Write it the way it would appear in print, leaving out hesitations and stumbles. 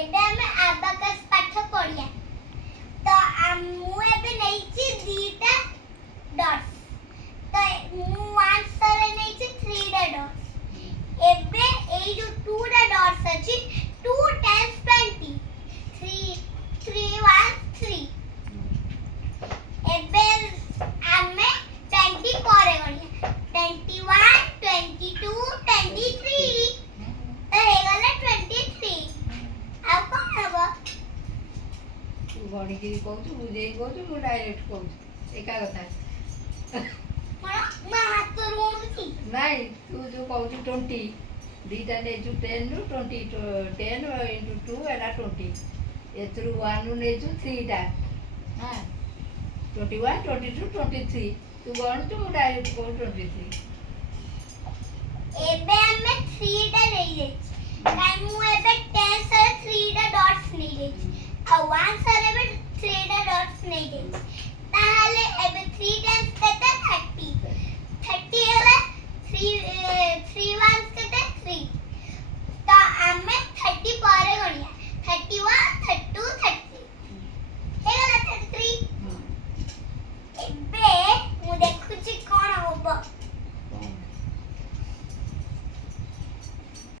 एबे हमें अबाकस पाठ पढ़िया तो मु एबे नैछि दीटा डॉट्स तो मु आंसर नैछि 3 टा डॉट्स एबे ए जो 2 टा डॉट्स अछि 2 टाइम्स 20 3 1 3 एबे हमें 20 करे गनिया 21 22 23 तो हे गले 23 आ कोन हबो तू गणी की कहू बुझे कहू मु डायरेक्ट कहू एका कथा मैं हाथ तो रोणुची नहीं तू जो कहू 20 दीटा ने 10 रु 20 10 into 2 एला 20 एथरु 1 रु ने 3 टा हां 21 22 23 तू गण तू डायरेक्ट कहू 23 एबे हमें 3 टा ले जाई काई मु एबे